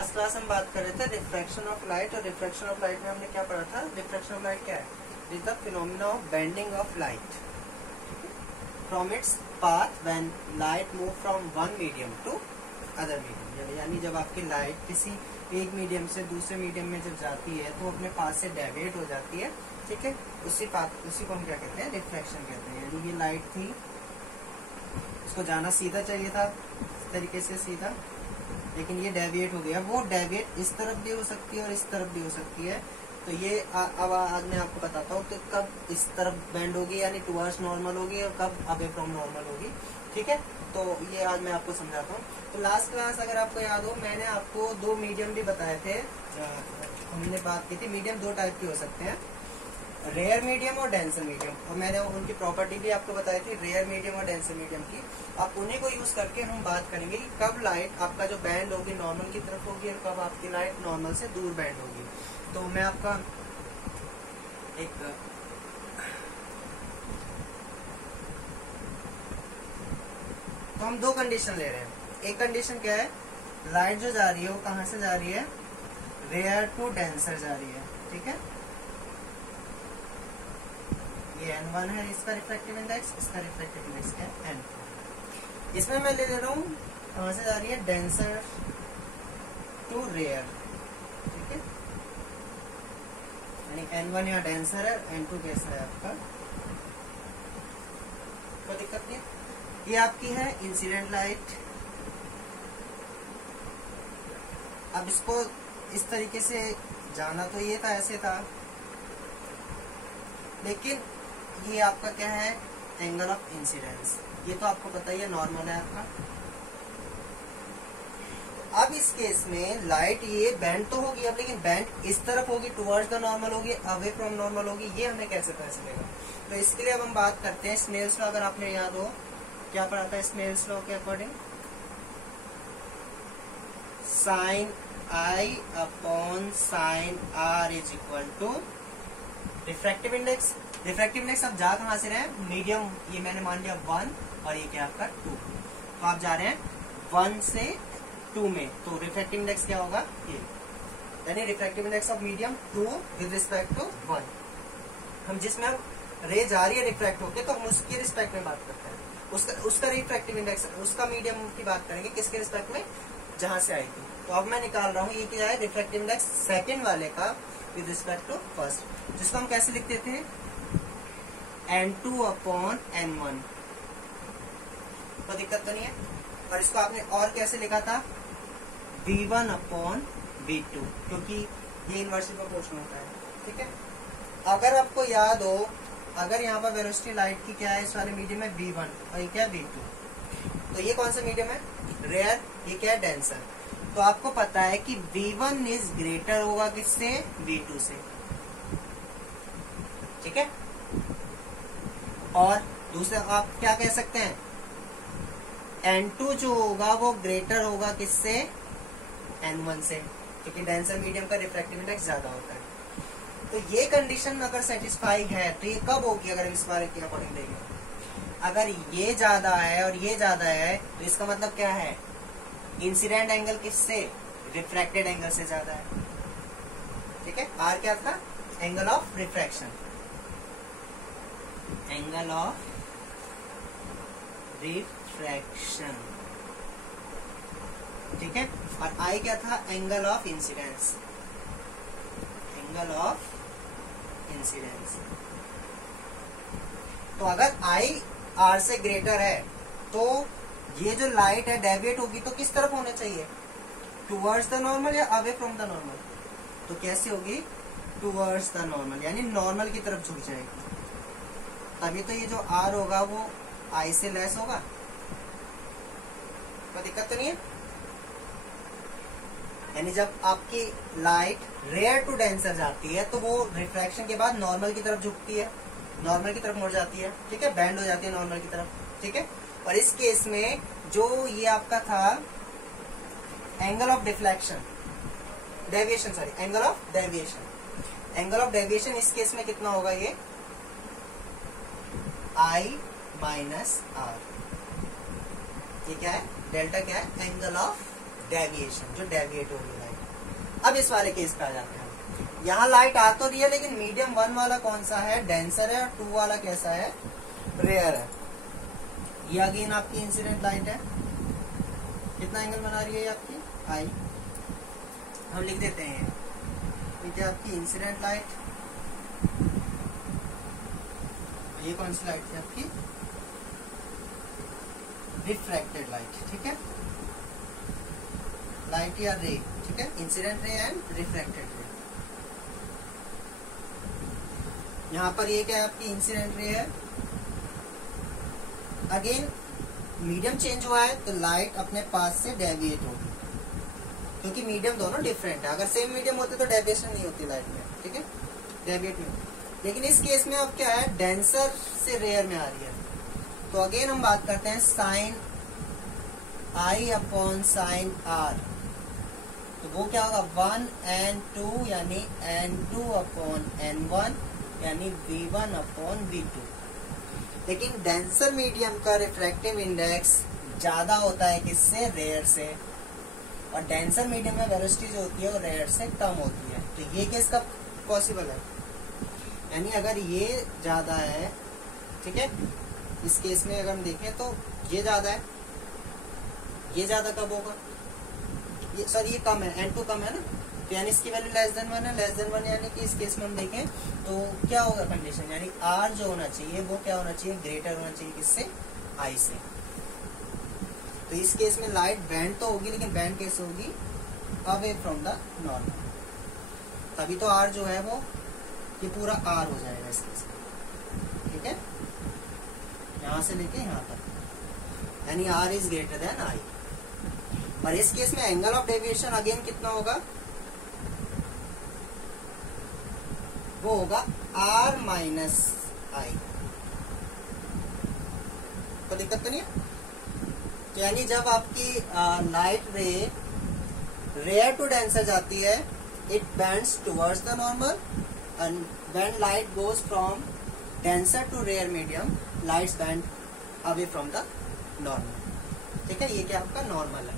Last class हम बात कर रहे थे रिफ्रैक्शन ऑफ लाइट, और रिफ्रैक्शन ऑफ लाइट में हमने क्या पढ़ा था? रिफ्रैक्शन ऑफ लाइट क्या है? Is the phenomena of bending of light from its path when light move from one medium to other medium. यानी जब आपकी लाइट किसी एक मीडियम से दूसरे मीडियम में जब जाती है तो अपने पाथ से डेविएट हो जाती है, ठीक है। उसी को हम क्या कहते हैं? रिफ्रैक्शन कहते हैं। यानी ये लाइट थी, इसको जाना सीधा चाहिए था इस तरीके से सीधा, लेकिन ये डेविएट हो गया। वो डेविएट इस तरफ भी हो सकती है और इस तरफ भी हो सकती है। तो ये अब आज मैं आपको बताता हूँ कि कब इस तरफ बेंड होगी यानी टुवर्ड्स नॉर्मल होगी और कब अवे फ्रॉम नॉर्मल होगी, ठीक है। तो ये आज मैं आपको समझाता हूँ। तो लास्ट क्लास अगर आपको याद हो, मैंने आपको दो मीडियम भी बताए थे। हमने बात की थी मीडियम दो टाइप के हो सकते हैं, रेयर मीडियम और डेंसर मीडियम, और मैंने उनकी प्रॉपर्टी भी आपको बताई थी रेयर मीडियम और डेंसर मीडियम की। आप उन्हीं को यूज करके हम बात करेंगे कि कब लाइट आपका जो बैंड होगी नॉर्मल की तरफ होगी और कब आपकी लाइट नॉर्मल से दूर बैंड होगी। तो मैं आपका तो हम दो कंडीशन ले रहे हैं। एक कंडीशन क्या है? लाइट जो जा रही है वो कहाँ से जा रही है? रेयर टू डेंसर जा रही है, ठीक है। ये N1 है इसका रिफ्रैक्टिव इंडेक्स, इसका रिफ्रैक्टिव इंडेक्स क्या है? N2। इसमें मैं ले रहा हूँ कहाँ से जा रही है? डेंसर टू रेयर, ठीक है। यानी N1 यहाँ डेंसर है, N2 कैसा है आपका? कोई दिक्कत नहीं। ये आपकी है इंसिडेंट लाइट। अब इसको इस तरीके से जाना तो ये था, ऐसे था, लेकिन ये आपका क्या है? Angle of incidence. ये तो आपको पता ही है, नॉर्मल है आपका। अब इस केस में लाइट ये बैंड तो होगी अब, लेकिन बैंड इस तरफ होगी, टुवर्ड्स द नॉर्मल होगी, अवे फ्रॉम नॉर्मल होगी। ये हमें कैसे पता चलेगा? तो इसके लिए अब हम बात करते हैं स्नेल्स लॉ। अगर आपने याद हो क्या पढ़ा था स्नेल्स लॉ के according? Sine I upon sine R is equal to refractive index. Refractive index अब जा कहां से रहे हैं? मीडियम, ये मैंने मान लिया 1 और ये क्या आपका 2। तो आप जा रहे हैं 1 से 2 में, तो रिफ्रैक्टिव इंडेक्स क्या होगा? ये यानी refractive index of medium 2 with respect to 1। हम जिसमें अब रे जा रही है रिफ्रैक्ट होके, तो हम उसके रिस्पेक्ट में बात करते हैं। उसका रिफ्रैक्टिव इंडेक्स, उसका मीडियम की बात करेंगे किसके रिस्पेक्ट में? जहां से आई थी। तो अब मैं निकाल रहा हूँ ये क्या है? रिफ्रैक्टिव इंडेक्स सेकेंड वाले का विद रिस्पेक्ट टू फर्स्ट, जिसको हम कैसे लिखते थे? N2 upon N1। कोई दिक्कत तो नहीं है। और इसको आपने और कैसे लिखा था? V1 अपॉन V2, क्योंकि ये इनवर्सली प्रोपोर्शनल होता है, ठीक है। अगर आपको याद हो, अगर यहाँ पर वेलोसिटी लाइट की क्या है? इस वाले मीडियम में V1 और ये क्या है? V2। तो ये कौन सा मीडियम है? रेयर। ये क्या है? डेंसर। तो आपको पता है कि V1 इज ग्रेटर होगा किससे? V2 से, ठीक है। और दूसरा आप क्या कह सकते हैं? N2 जो होगा वो ग्रेटर होगा किससे? N1 से, क्योंकि डेंसर मीडियम का रिफ्रैक्टिव इंडेक्स ज्यादा होता है। तो ये कंडीशन अगर सेटिस्फाई है तो ये कब होगी? अगर हम इस बारे के अकॉर्डिंग देखें, अगर ये ज्यादा है और ये ज्यादा है तो इसका मतलब क्या है? इंसिडेंट एंगल किससे? रिफ्रैक्टेड एंगल से ज्यादा है, ठीक है। आर क्या था? Angle of refraction, angle of refraction, ठीक है। और आई क्या था? Angle of incidence, angle of incidence. तो अगर आई आर से ग्रेटर है तो ये जो लाइट है डेविएट होगी तो किस तरफ होना चाहिए? टुवर्ड्स द नॉर्मल या अवे फ्रॉम द नॉर्मल? तो कैसे होगी? टुवर्ड्स द नॉर्मल, यानी नॉर्मल की तरफ झुक जाएगी। तभी तो ये जो आर होगा वो आई से लेस होगा। कोई दिक्कत तो नहीं है। यानी जब आपकी लाइट रेयर टू डेंसर जाती है तो वो रिफ्रैक्शन के बाद नॉर्मल की तरफ झुकती है, नॉर्मल की तरफ मुड़ जाती है, ठीक है, बैंड हो जाती है नॉर्मल की तरफ, ठीक है। और इस केस में जो ये आपका था angle of deflection, deviation, sorry angle of deviation, angle of deviation इस केस में कितना होगा? ये I माइनस आर। ये क्या है? डेल्टा क्या है? एंगल ऑफ डेविएशन, जो डेविएट हो रही है लाइट। अब इस वाले केस पे आ जाते हैं। यहाँ लाइट आ तो रही है, लेकिन मीडियम 1 वाला कौन सा है, डेंसर है, और 2 वाला कैसा है, रेयर है। ये अगेन आपकी इंसिडेंट लाइट है। कितना एंगल बना रही है ये आपकी, आई। हम लिख देते हैं ठीक है आपकी इंसिडेंट लाइट। ये कौन सी लाइट थी आपकी, रिफ्रैक्टेड लाइट। ठीक है, लाइट या रे, ठीक है, इंसिडेंट रे एंड रिफ्रैक्टेड रे। यहां पर ये क्या है आपकी इंसिडेंट रे है। अगेन मीडियम चेंज हुआ है तो लाइट अपने पास से डेविएट होगी, क्योंकि मीडियम दोनों डिफरेंट है। अगर सेम मीडियम होते तो डेविएशन नहीं होती लाइट में, ठीक है, डेविएट नहीं होती। लेकिन इस केस में अब क्या है, डेंसर से रेयर में आ रही है। तो अगेन हम बात करते हैं sine I upon sine R. तो वो क्या होगा, 1n2 यानी n2 अपॉन n1 यानी v1 अपॉन v2। लेकिन डेंसर मीडियम का रिफ्रैक्टिव इंडेक्स ज्यादा होता है किससे, रेयर से, और डेंसर मीडियम में वेलोसिटी जो होती है वो रेयर से कम होती है। तो ये केस कब पॉसिबल है, यानी अगर ये ज्यादा है, ठीक है, इस केस में अगर हम देखें तो ये ज्यादा है, ये ज्यादा कब होगा, ये सर ये कम है, n2 कम है ना, तो यानी इसकी वैल्यू लेस देन 1 है। लेस देन 1 यानी कि इस केस में हम देखें तो क्या होगा कंडीशन, यानी r जो होना चाहिए वो क्या होना चाहिए, ग्रेटर होना चाहिए किससे, I से। तो इस केस में लाइट बैंड तो होगी, लेकिन बैंड कैसे होगी, अवे फ्रॉम द नॉर्मल। तभी तो r जो है वो ये पूरा r हो जाएगा इस केस में, ठीक है, यहां से लेके यहां तक, यानी r is greater than I। और इस केस में एंगल ऑफ डेविएशन अगेन कितना होगा, वो होगा r माइनस I। तो दिक्कत तो नहीं है, यानी जब आपकी लाइट रे रेयर टू डेंसर जाती है, it bends towards the normal, and when light goes from denser to rare medium, lights bend away from the normal. ठीक है, ये क्या आपका नॉर्मल है।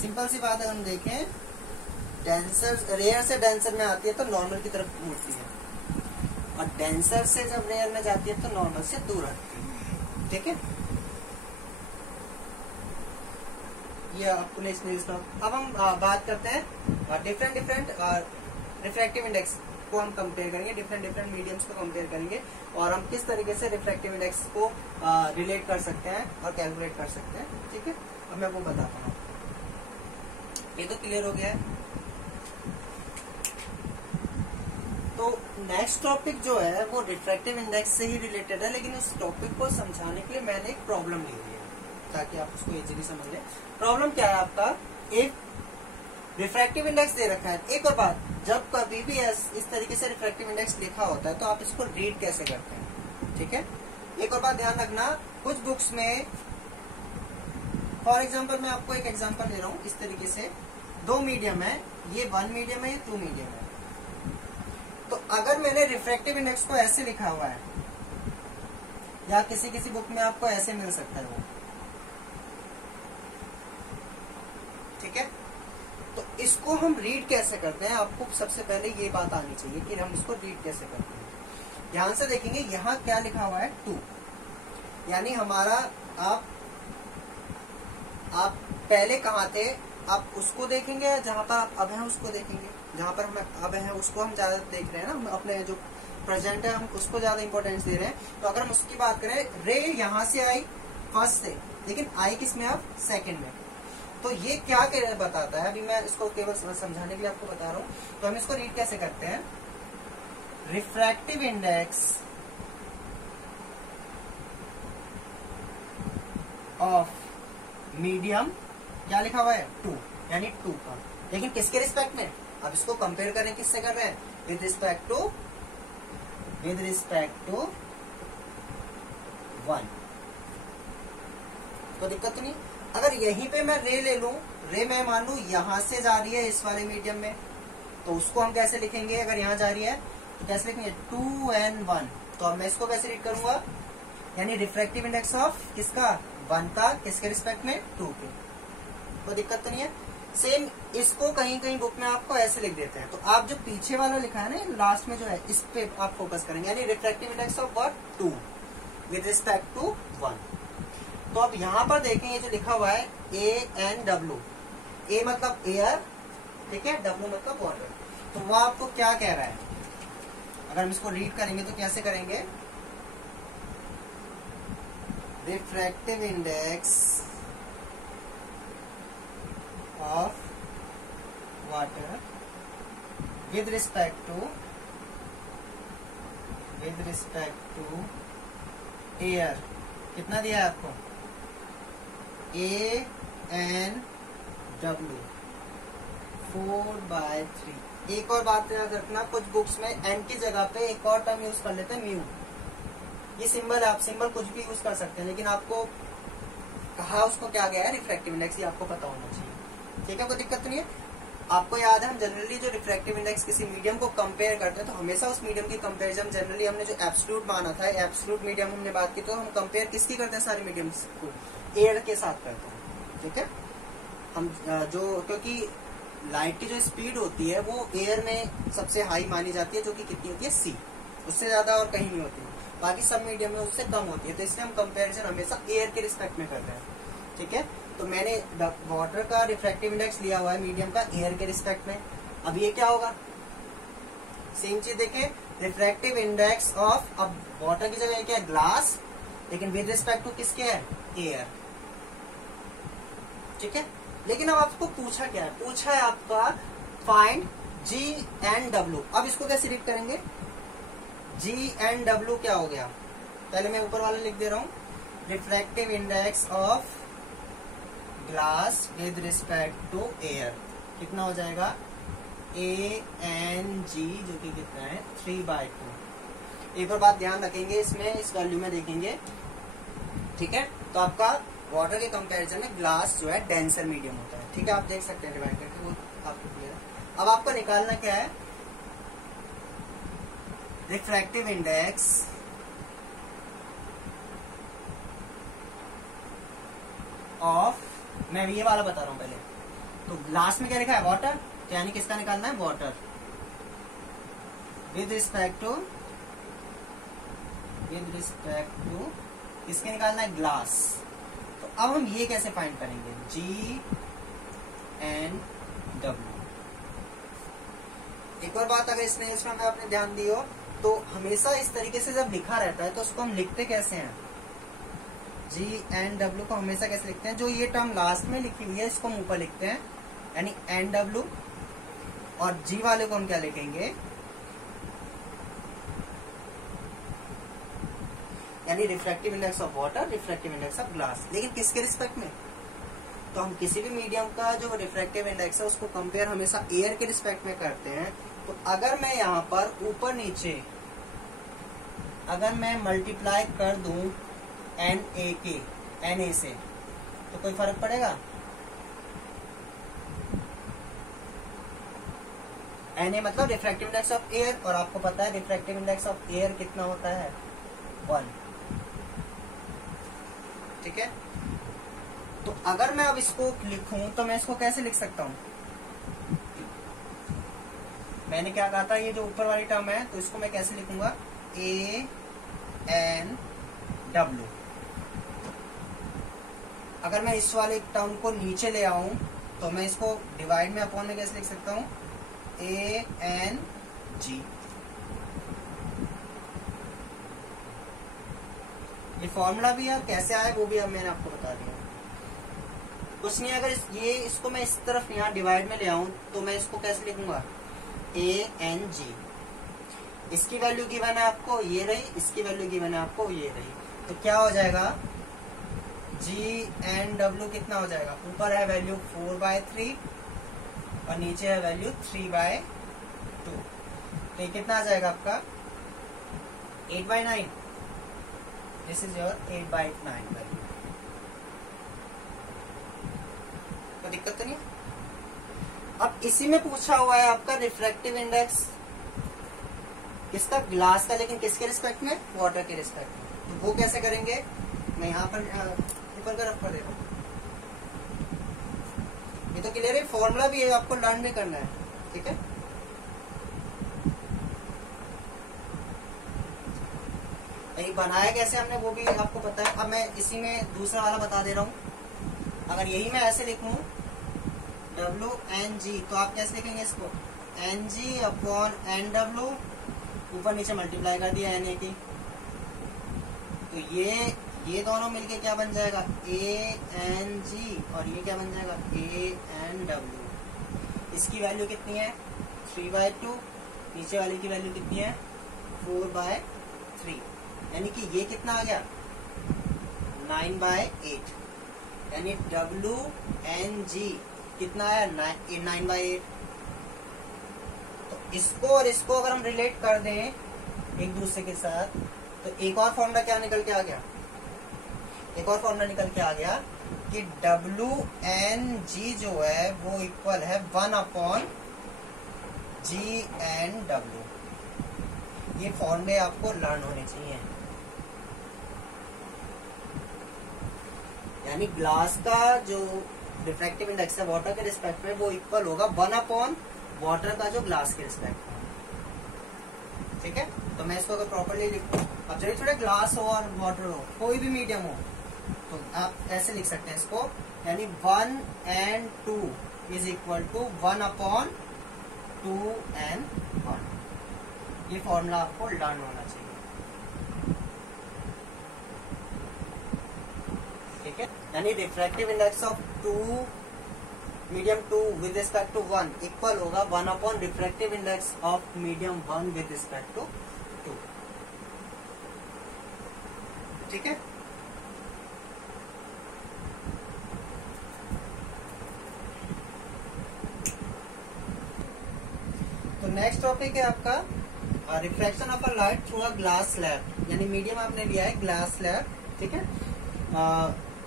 सिंपल सी बात है, हम देखें डेंसर रेयर से डेंसर में आती है तो नॉर्मल की तरफ मुड़ती है, और डेंसर से जब रेयर में जाती है तो नॉर्मल से दूर हटती है। ठीक है, ये आपको नेक्स्ट। अब हम बात करते हैं डिफरेंट रिफ्रैक्टिव इंडेक्स को हम कंपेयर करेंगे, डिफरेंट मीडियम्स को कंपेयर करेंगे, और हम किस तरीके से रिफ्रैक्टिव इंडेक्स को रिलेट कर सकते हैं और कैलकुलेट कर सकते हैं। ठीक है, अब मैं वो बताता हूँ। ये तो क्लियर हो गया है। तो नेक्स्ट टॉपिक जो है वो रिफ्रैक्टिव इंडेक्स से ही रिलेटेड है, लेकिन इस टॉपिक को समझाने के लिए मैंने एक प्रॉब्लम ली हुई है ताकि आप उसको इजीली समझ लें। प्रॉब्लम क्या है आपका, एक रिफ्रैक्टिव इंडेक्स दे रखा है। एक और बात, जब कभी भी इस तरीके से रिफ्रैक्टिव इंडेक्स लिखा होता है तो आप इसको रीड कैसे करते हैं। ठीक है, एक और बात ध्यान रखना, कुछ बुक्स में फॉर एग्जाम्पल मैं आपको एक एग्जाम्पल दे रहा हूँ, इस तरीके से दो मीडियम है, ये 1 मीडियम है, ये 2 मीडियम है। तो अगर मैंने रिफ्रैक्टिव इंडेक्स को ऐसे लिखा हुआ है, या किसी बुक में आपको ऐसे मिल सकता है वो, ठीक है, तो इसको हम रीड कैसे करते हैं, आपको सबसे पहले ये बात आनी चाहिए कि हम इसको रीड कैसे करते हैं। ध्यान से देखेंगे, यहाँ क्या लिखा हुआ है, 2, यानी हमारा आप पहले कहाँ थे, आप उसको देखेंगे, जहां पर आप अब हैं उसको देखेंगे। जहां पर हम अब हैं उसको हम ज्यादा देख रहे हैं ना, हम अपने जो प्रेजेंट है हम उसको ज्यादा इंपॉर्टेंस दे रहे हैं। तो अगर हम उसकी बात करें, रे यहां से आई फर्स्ट से, लेकिन आई किस में, अब सेकंड में। तो ये क्या बताता है, अभी मैं इसको केवल समझाने के लिए आपको बता रहा हूं। तो हम इसको रीड कैसे करते हैं, रिफ्रैक्टिव इंडेक्स ऑफ मीडियम क्या लिखा हुआ है, 2, यानी 2 का, लेकिन किसके रिस्पेक्ट में, अब इसको कंपेयर करें, किससे कर रहे हैं, विद रिस्पेक्ट टू 1। तो दिक्कत तो नहीं। अगर यहीं पे मैं रे ले लूं, रे मैं मान लू यहां से जा रही है इस वाले मीडियम में, तो उसको हम कैसे लिखेंगे, अगर यहां जा रही है तो कैसे लिखेंगे, 2n1। तो अब मैं इसको कैसे रीड करूंगा, यानी रिफ्रैक्टिव इंडेक्स ऑफ किसका, 1 का, किसके रिस्पेक्ट में, 2 के। कोई दिक्कत तो नहीं है। सेम इसको कहीं कहीं बुक में आपको ऐसे लिख देते हैं, तो आप जो पीछे वाला लिखा है ना लास्ट में जो है, इस पे आप फोकस करेंगे, यानी refractive index of what 2 with respect to 1। तो अब यहाँ पर देखेंगे जो लिखा हुआ है ANW, ए मतलब एयर, ठीक है, W मतलब वाटर। तो वो आपको क्या कह रहा है, अगर हम इसको रीड करेंगे तो कैसे करेंगे, refractive index of water with respect to air कितना दिया है आपको, ANW 4/3। एक और बात याद रखना, कुछ बुक्स में एन की जगह पे एक और टर्म यूज कर लेते हैं म्यू। ये सिंबल है, आप सिंबल कुछ भी यूज कर सकते हैं, लेकिन आपको कहा उसको क्या गया है, रिफ्रैक्टिव इंडेक्स, ये आपको पता होना चाहिए, ठीक है, कोई दिक्कत नहीं है। आपको याद है हम जनरली जो रिफ्रैक्टिव इंडेक्स किसी मीडियम को कंपेयर करते हैं, तो हमेशा उस मीडियम की कंपैरिजन जनरली हमने जो एब्सोल्यूट माना था, एब्सोल्यूट मीडियम हमने बात की, तो हम कंपेयर किसकी करते हैं, सारे मीडियम्स को एयर के साथ करते हैं, ठीक है। हम जो, क्योंकि लाइट की जो स्पीड होती है वो एयर में सबसे हाई मानी जाती है, जो कि कितनी होती है, c, उससे ज्यादा और कहीं नहीं होती है, बाकी सब मीडियम में उससे कम होती है, तो इसलिए हम कंपैरिजन हमेशा एयर के रिस्पेक्ट में करते हैं, ठीक है। तो मैंने वाटर का रिफ्रैक्टिव इंडेक्स लिया हुआ है मीडियम का एयर के रिस्पेक्ट में। अब ये क्या होगा, सेम चीज देखिए, रिफ्रैक्टिव इंडेक्स ऑफ, अब वाटर की जगह क्या है, ग्लास, लेकिन विद रिस्पेक्ट टू किसके है, एयर, ठीक है। लेकिन अब आपको पूछा क्या है, पूछा है आपका फाइंड GNW। अब इसको कैसे रीड करेंगे, GNW क्या हो गया, पहले मैं ऊपर वाला लिख दे रहा हूं, refractive index of glass with respect to air कितना हो जाएगा, ANG, जो कि कितना है 3/2। एक और बात ध्यान रखेंगे इसमें, इस वैल्यू में देखेंगे, ठीक है। तो आपका वाटर के कंपैरिजन में ग्लास जो है डेंसर मीडियम होता है, ठीक है, आप देख सकते हैं डिवाइड करके, वो आपको क्लियर है। अब आपको निकालना क्या है, रिफ्रैक्टिव इंडेक्स ऑफ, मैं ये वाला बता रहा हूं पहले, तो ग्लास में क्या लिखा है, वाटर, तो यानी किसका निकालना है, वाटर विद रिस्पेक्ट टू किसके निकालना है, ग्लास। तो अब हम ये कैसे फाइंड करेंगे, GNW। एक और बात, अगर इसमें आपने ध्यान दी हो, तो हमेशा इस तरीके से जब लिखा रहता है तो उसको हम लिखते कैसे हैं, GNW को हमेशा कैसे लिखते हैं, जो ये टर्म लास्ट में लिखी हुई है इसको हम ऊपर लिखते हैं, यानी NW, और G वाले को हम क्या लिखेंगे, यानी refractive index of water, refractive index of glass, लेकिन किसके रिस्पेक्ट में, तो हम किसी भी मीडियम का जो रिफ्रैक्टिव इंडेक्स है उसको कंपेयर हमेशा एयर के रिस्पेक्ट में करते हैं। तो अगर मैं यहाँ पर ऊपर नीचे अगर मैं मल्टीप्लाई कर दूं NA से, तो कोई फर्क पड़ेगा, NA मतलब रिफ्रैक्टिव इंडेक्स ऑफ एयर, और आपको पता है रिफ्रैक्टिव इंडेक्स ऑफ एयर कितना होता है, 1, ठीक है। तो अगर मैं अब इसको लिखूं तो मैं इसको कैसे लिख सकता हूं, मैंने क्या कहा था, ये जो ऊपर वाली टर्म है, तो इसको मैं कैसे लिखूंगा, ANW। अगर मैं इस वाले टर्म को नीचे ले आऊं तो मैं इसको डिवाइड में अपॉन में कैसे लिख सकता हूं, ANG। ये फॉर्मूला भी है, कैसे आया वो भी अब मैंने आपको बता दिया, कुछ नहीं। अगर इसको मैं इस तरफ यहाँ डिवाइड में ले आऊं तो मैं इसको कैसे लिखूंगा, ANG। इसकी वैल्यू गिवन है आपको ये रही, इसकी वैल्यू गिवन है आपको ये रही, तो क्या हो जाएगा, GNW कितना हो जाएगा, ऊपर है वैल्यू 4/3 और नीचे है वैल्यू 3/2, तो ये कितना आ जाएगा आपका 8/9। This is your 8/9 value. कोई दिक्कत तो नहीं। अब इसी में पूछा हुआ है आपका रिफ्रैक्टिव इंडेक्स किसका, ग्लास का, लेकिन किसके रिस्पेक्ट में, वाटर के रिस्पेक्ट में। तो वो कैसे करेंगे, मैं यहाँ पर ऊपर का रफ कर दे रहा हूँ, ये तो क्लियर है, फॉर्मूला भी है, आपको लर्न भी करना है, ठीक है। ये बनाया कैसे हमने वो भी आपको पता है। अब मैं इसी में दूसरा वाला बता दे रहा हूं। अगर यही मैं ऐसे लिखूं WNG, तो आप कैसे लिखेंगे इसको, NG अपॉन NW, ऊपर नीचे मल्टीप्लाई कर दिया NA की, तो ये दोनों मिलके क्या बन जाएगा, ANG, और ये क्या बन जाएगा, ANW। इसकी वैल्यू कितनी है, 3/2, नीचे वाले की वैल्यू कितनी है, 4/3, यानी कि ये कितना आ गया, 9/8, यानी WNG कितना है, 9/8। तो इसको और इसको अगर हम रिलेट कर दें एक दूसरे के साथ, तो एक और फॉर्मूला क्या निकल के आ गया, एक और फॉर्मूला निकल के आ गया कि WNG जो है वो इक्वल है 1/GNW। ये फॉर्मूले आपको लर्न होने चाहिए। यानी ग्लास का जो रिफ्रैक्टिव इंडेक्स है वाटर के रिस्पेक्ट में, वो इक्वल होगा 1/वाटर का जो ग्लास के रिस्पेक्ट में, ठीक है। तो मैं इसको अगर प्रॉपर्ली लिखूं, अब जब थोड़े ग्लास हो और वाटर हो, कोई भी मीडियम हो, तो आप ऐसे लिख सकते हैं इसको, यानी 1 and 2 is equal to 1/2 and 1। ये फॉर्मूला आपको लर्न होना चाहिए, ठीक है। यानी refractive index of medium 2 with respect to 1 equal होगा 1 refractive index of medium 1 with respect to 2, ठीक है। तो नेक्स्ट टॉपिक है आपका refraction of a light through a glass slab, यानी मीडियम आपने लिया है ग्लास स्लैब, ठीक है।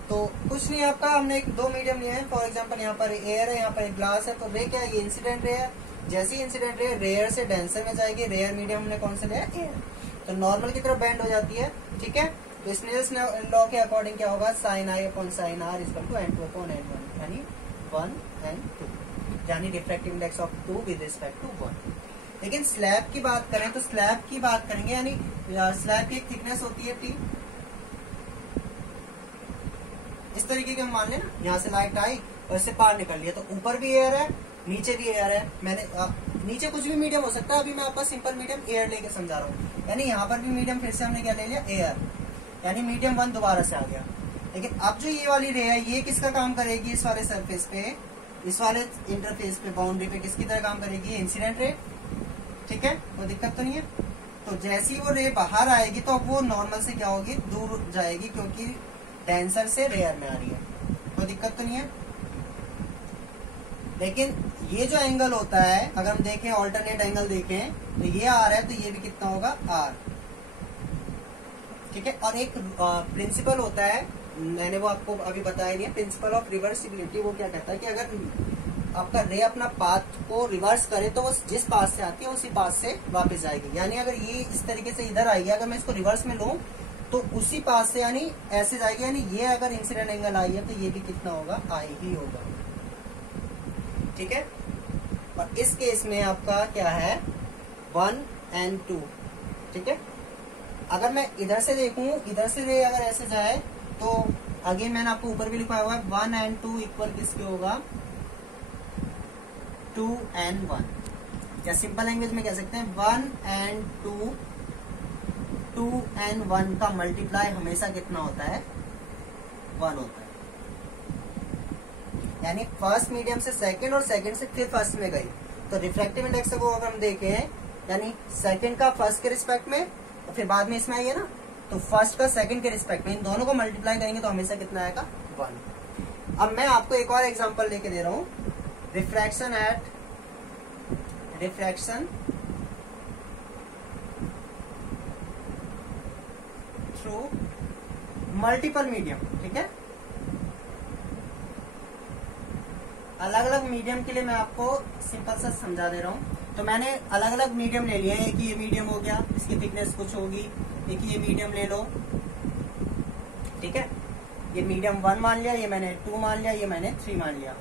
तो कुछ नहीं, आपका हमने दो मीडियम लिए हैं। फॉर एग्जांपल यहाँ पर एयर है, यहाँ पर ग्लास है, तो रे क्या है, ये इंसिडेंट रे है। जैसे ही इंसिडेंट रे रेयर से डेंसर में जाएगी, रेयर मीडियम हमने कौन सा लिया, एयर, तो नॉर्मल की तरफ बेंड हो जाती है, ठीक है। तो स्नेल्स लॉ के अकॉर्डिंग क्या होगा, sin I upon sin R is equal to N2 upon N1, यानी 1 and 2, यानी refractive index of 2 with respect to 1। लेकिन स्लैब की बात करें तो स्लैब की बात करेंगे, यानी स्लैब की एक थिकनेस होती है T, इस तरीके के हम मान लें ना, यहाँ से लाइट आई और इससे पार निकल लिया, तो ऊपर भी एयर है नीचे भी एयर है। मैंने नीचे कुछ भी मीडियम हो सकता है, अभी मैं आपका सिंपल मीडियम एयर लेके समझा रहा हूँ। यानी यहाँ पर भी मीडियम फिर से हमने क्या ले लिया, एयर, यानी मीडियम 1 दोबारा से आ गया। लेकिन अब जो ये वाली रे है, ये किसका काम करेगी, इस वाले सरफेस पे, इस वाले इंटरफेस पे, बाउंड्री पे किसकी तरह काम करेगी, इंसिडेंट रे, ठीक है, कोई दिक्कत तो नहीं है। तो जैसी वो रे बाहर आएगी तो वो नॉर्मल से क्या होगी, दूर जाएगी, क्योंकि डेंसर से रेयर में आ रही है, कोई दिक्कत तो नहीं है। लेकिन ये जो एंगल होता है, अगर हम देखें ऑल्टरनेट एंगल देखें, तो ये आर है, तो ये भी कितना होगा, आर, ठीक है। और एक प्रिंसिपल होता है, मैंने वो आपको अभी बताया नहीं है, प्रिंसिपल ऑफ रिवर्सिबिलिटी। वो क्या कहता है कि अगर आपका रे अपना पाथ को रिवर्स करे तो वो जिस पाथ से आती है उसी पाथ से वापस जाएगी। यानी अगर ये इस तरीके से इधर आएगी, अगर मैं इसको रिवर्स में लूं तो उसी पाथ से, यानी ऐसे जाएगी। यानी ये अगर इंसिडेंट एंगल आई है तो ये भी कितना होगा, आई ही होगा, ठीक है। और इस केस में आपका क्या है, 1 and 2, ठीक है। अगर मैं इधर से देखूं, इधर से रे अगर ऐसे जाए तो अगेन मैंने आपको ऊपर भी लिखवाया हुआ है, 1 and 2 इक्वल किसके होगा, 2 and 1, या सिंपल लैंग्वेज में कह सकते हैं 1 and 2, 2 and 1 का मल्टीप्लाई हमेशा कितना होता है, 1 होता है। यानी फर्स्ट मीडियम से सेकंड और सेकंड से फिर फर्स्ट में गई, तो रिफ्रैक्टिव इंडेक्स को अगर हम देखें, यानी सेकंड का फर्स्ट के रिस्पेक्ट में और फिर बाद में इसमें आई है ना, तो फर्स्ट का सेकंड के रिस्पेक्ट में, इन दोनों को मल्टीप्लाई करेंगे तो हमेशा कितना आएगा, 1। अब मैं आपको एक और एग्जांपल लेके दे रहा हूं, रिफ्रैक्शन थ्रू मल्टीपल मीडियम, ठीक है। अलग अलग मीडियम के लिए मैं आपको सिंपल सा समझा दे रहा हूं। तो मैंने अलग अलग मीडियम ले लिया है, एक ये मीडियम हो गया, इसकी थिकनेस कुछ होगी, एक ये मीडियम ले लो, ठीक है। ये मीडियम 1 मान लिया, ये मैंने 2 मान लिया, ये मैंने 3 मान लिया।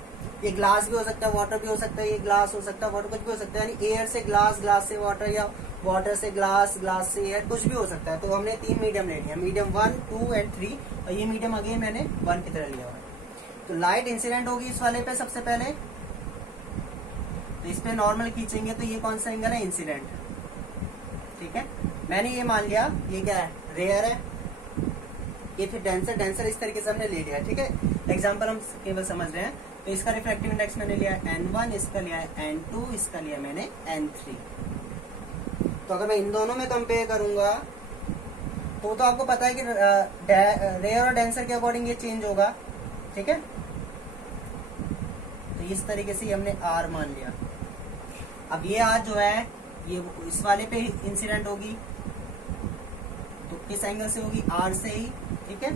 ये ग्लास भी हो सकता है, वाटर भी हो सकता है, ये ग्लास हो सकता है, वाटर कुछ भी हो सकता है, यानी एयर से ग्लास, ग्लास से वाटर, या वाटर से ग्लास, ग्लास से एयर, कुछ भी हो सकता है। तो हमने 3 मीडियम ले लिया, मीडियम 1, 2 एंड 3, और ये मीडियम अगेन मैंने 1 की तरह लिया हुआ है। तो लाइट इंसिडेंट होगी इस वाले पे सबसे पहले, तो इस पे नॉर्मल खींचेंगे तो ये कौन सा एंगल है, इंसिडेंट। ठीक है, मैंने ये मान लिया ये क्या है, रेयर है, ये फिर डेंसर, डेंसर इस तरीके से हमने ले लिया। ठीक है, एग्जांपल हम केवल समझ रहे हैं। तो इसका रिफ्रैक्टिव इंडेक्स मैंने लिया है N1, इसका लिया है N2, इसका लिया मैंने N3। तो अगर मैं इन दोनों में कंपेयर करूंगा तो आपको पता है कि रेयर और डेंसर के अकॉर्डिंग ये चेंज होगा। ठीक है, तो इस तरीके से हमने R मान लिया। अब ये R जो है ये इस वाले पे इंसिडेंट होगी, तो किस एंगल से होगी, R से ही। ठीक है,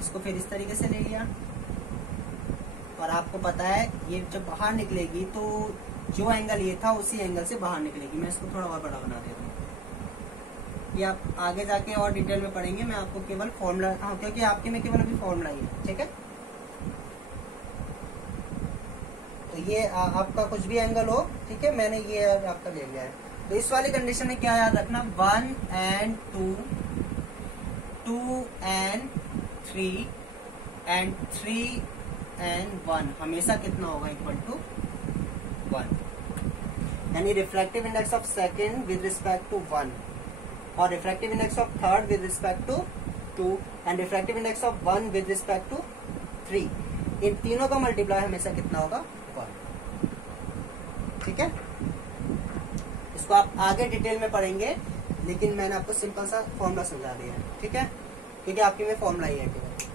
इसको फिर इस तरीके से ले लिया, और आपको पता है ये जब बाहर निकलेगी तो जो एंगल ये था उसी एंगल से बाहर निकलेगी। मैं इसको थोड़ा और बड़ा बना देता हूँ, ये आप आगे जाके और डिटेल में पढ़ेंगे। मैं आपको केवल फॉर्मूला, हाँ, क्योंकि आपके में केवल अभी फॉर्मूला ही है। ठीक है, तो ये आपका कुछ भी एंगल हो, ठीक है, मैंने ये आपका ले लिया है। तो इस वाली कंडीशन में क्या याद रखना, 1 and 2, 2 and 3 and 3 and 1 हमेशा कितना होगा, इक्वल टू 1। यानी refractive index of second with respect to 1, और refractive index of third with respect to 2, and refractive index of 1 with respect to 3, इन तीनों का मल्टीप्लाई हमेशा कितना होगा, 1। ठीक है, इसको आप आगे डिटेल में पढ़ेंगे, लेकिन मैंने आपको सिंपल सा फॉर्मूला समझा दिया है। ठीक है, क्योंकि आपके में फॉर्मूला ही है केवल।